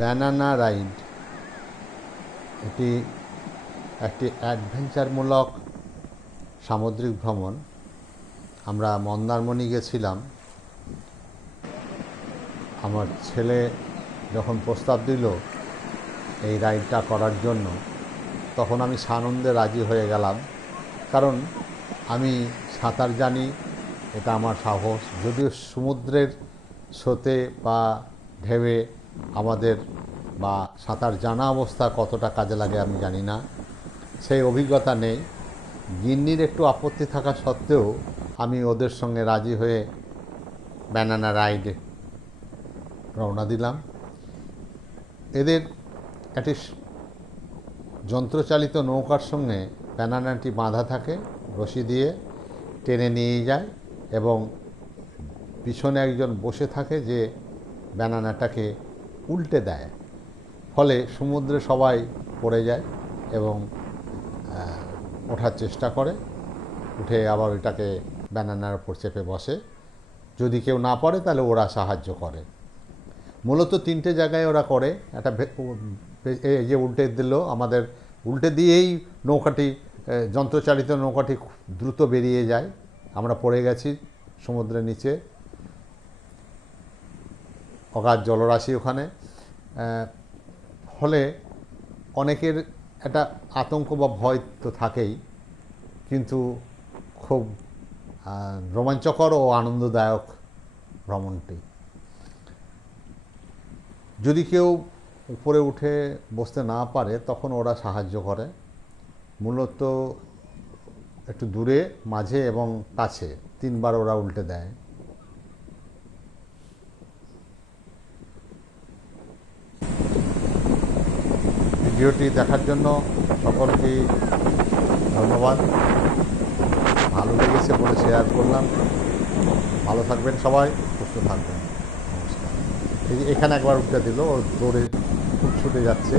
Banana ride এটি একটি অ্যাডভেঞ্চারমূলক সামুদ্রিক ভ্রমণ। আমরা মন্দারমণি গেছিলাম। আমার ছেলে যখন প্রস্তাব দিল এই রাইডটা করার জন্য, তখন আমি সানন্দে রাজি হয়ে গেলাম, কারণ আমি সাঁতার জানি, এটা আমার সাহস। যদিও সমুদ্রের স্রোতে বা ঢেউয়ে আমাদের বা সাঁতার জানা অবস্থা কতটা কাজে লাগে আমি জানি না, সেই অভিজ্ঞতা নেই। গিন্নির একটু আপত্তি থাকা সত্ত্বেও আমি ওদের সঙ্গে রাজি হয়ে ব্যানানা রাইডে রওনা দিলাম। এদের একটি যন্ত্রচালিত নৌকার সঙ্গে ব্যানানাটি বাঁধা থাকে, রশি দিয়ে টেনে নিয়ে যায় এবং পিছনে একজন বসে থাকে যে ব্যানানাটাকে উল্টে দেয়, ফলে সমুদ্রে সবাই পড়ে যায় এবং ওঠার চেষ্টা করে, উঠে আবার ওইটাকে ব্যানানার উপর চেপে বসে। যদি কেউ না পড়ে তাহলে ওরা সাহায্য করে। মূলত 3টে জায়গায় ওরা করে। একটা এই যে উল্টে দিল, আমাদের উল্টে দিয়েই নৌকাটি, যন্ত্রচালিত নৌকাটি দ্রুত বেরিয়ে যায়। আমরা পড়ে গেছি সমুদ্রের নিচে, অগাধ জলরাশি ওখানে। ফলে অনেকের একটা আতঙ্ক বা ভয় তো থাকেই, কিন্তু খুব রোমাঞ্চকর ও আনন্দদায়ক ভ্রমণটি। যদি কেউ উপরে উঠে বসতে না পারে তখন ওরা সাহায্য করে। মূলত একটু দূরে, মাঝে এবং কাছে 3বার ওরা উল্টে দেয়। ভিডিওটি দেখার জন্য সকলকে ধন্যবাদ। ভালো লেগেছে বলে শেয়ার করলাম। ভালো থাকবেন সবাই, সুস্থ থাকবেন। নমস্কার। এই যে এখানে একবার উল্টে দিল, ও দৌড়ে খুব ছুটে যাচ্ছে।